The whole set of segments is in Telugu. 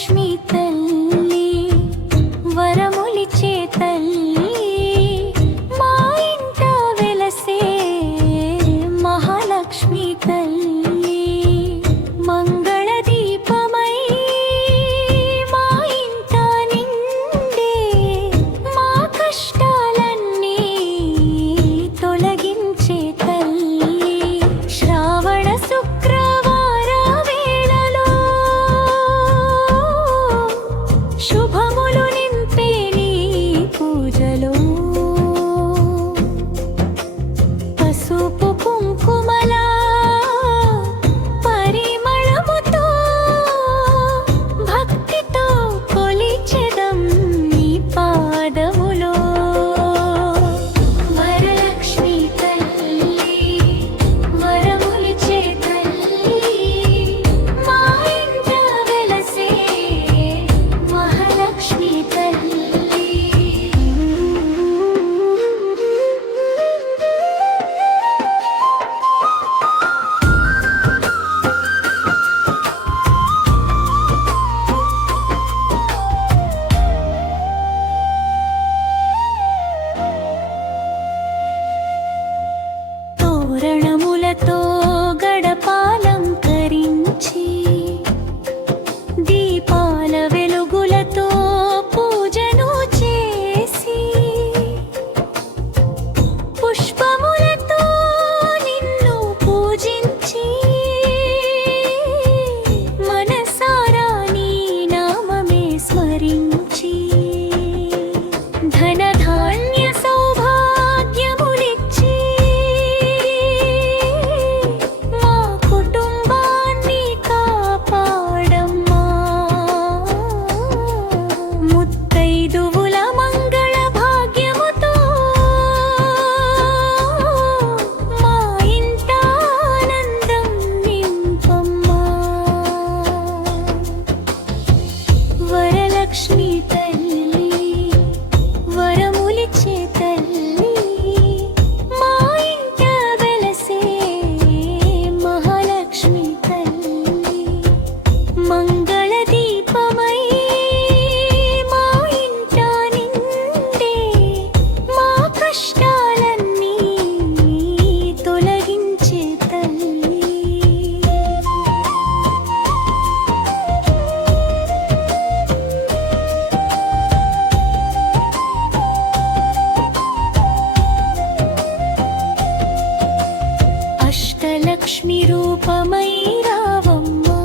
వరలక్ష్మి తల్లి వరములిచే తల్లి మా ఇంట వెలసే మహాలక్ష్మి తల్లి మంగళ దీపమై మా ఇంట నిండే మా కష్టాలన్నీ తొలగించే తల్లి శ్రావణ శుక్రవార వేళలో శుభములు నింపే నీ పూజలో పసుపు కుంకుమల పరిమళముతో భక్తితో కొలిచెదం నీ పాదములో వరలక్ష్మి తల్లి వరములిచే తల్లి మా ఇంట వెలసే మహాలక్ష్మి తల్లి తోరణములతో గడపాలంకరించి దీపాల వెలుగులతో పూజను చేసి పుష్పములతో నిన్ను పూజించి మనసారా నీ నామమే స్మరించి ధనధాన్య సౌభాగ్యములిచ్చి మా కుటుంబాన్ని కాపాడమ్మా ముత్తైదువుల మంగళ భాగ్యముతో మా ఇంట ఆనందం నింపమ్మా వరలక్ష్మి తల్లి వరములిచే తల్లి మా ఇంట వెలసే మహాలక్ష్మి తల్లి మంగళ దీపమై మా ఇంట నిండే మా కష్టాలన్నీ తొలగించే తల్లి అష్టలక్ష్మి రూపమై రావమ్మా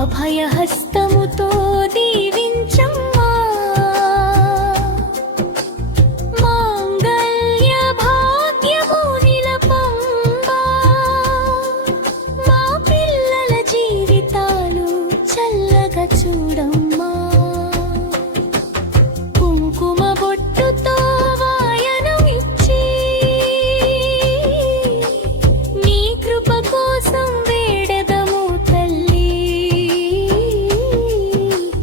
అభయహస్తముతో దీవించమ్మా మాంగళ్య భాగ్యము నిలపమ్మా మా పిల్లల జీవితాలు చల్లగా చూడమ్మా కుంకుమ బొట్టుతో వాయనమిచ్చి నీ కృప కోసం వేడెదము తల్లి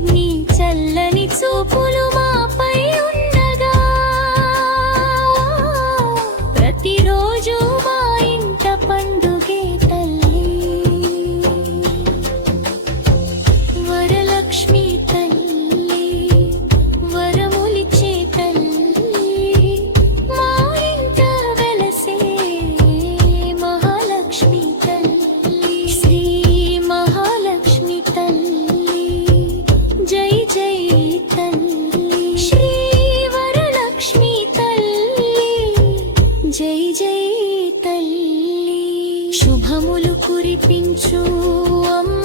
నీ చల్లని చూపులు మాపై ఉండగా ప్రతిరోజు మా ఇంట పండుగే తల్లి వరలక్ష్మి తల్లి వరములిచే తల్లి మా ఇంట వెలసే మహాలక్ష్మి తల్లి శ్రీ మహాలక్ష్మి తల్లి జై జై తల్లి శ్రీ వరలక్ష్మి తల్లి జై జై తల్లి శుభములు కురిపించు అమ్మ